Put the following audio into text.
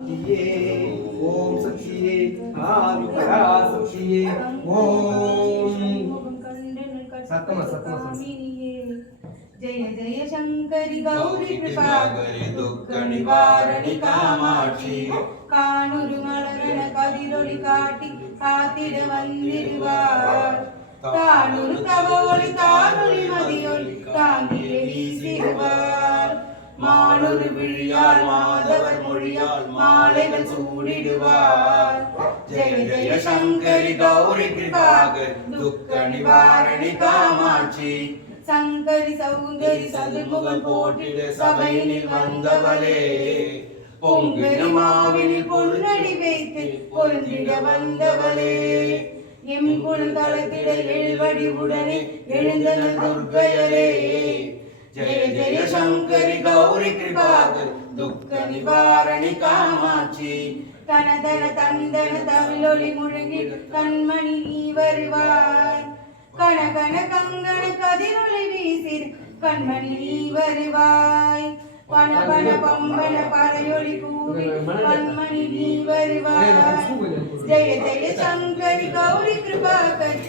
ओम सखिये आरुकरा जय जय शंकरी गौरी कृपा करे निवारणि कामाक्षि। कानुरु मलरण करिरொளி காட்டி காத்திட வந்திடுவார் மாலொரு விழியால் மாதவர் மொழியால் மாலைகள் சூடிடுவார். ஜெய ஜெய சங்கரி கௌரி கிருபாக துக்க நிவாரணி காமாட்சி. சங்கரி சௌந்தரி சதுர்முகம் போட்டிடு சபையினில் வந்தவளே. பொங்கலும் மாவினில் பொன்னடி வைத்து பொருந்திட வந்தவளே. எம் குழு தளத்திட எழுவடி உடனே எழுந்தனல் துர்க்கையரே. ஜெய ஜெய சங்கரி கௌரி கிருபாகர் துக்க நிவாரணி காமாட்சி. தன தன தந்தன தமிழொலி முழங்கி கண்மணி நீ வருவாய். கன கன கங்கண கதிரொளி வீசிர் கண்மணி நீ வருவாய். பண பண பம்பன பறையொளி கூவி கண்மணி நீ வருவாய். ஜெய ஜெய சங்கரி கௌரி கிருபாகரி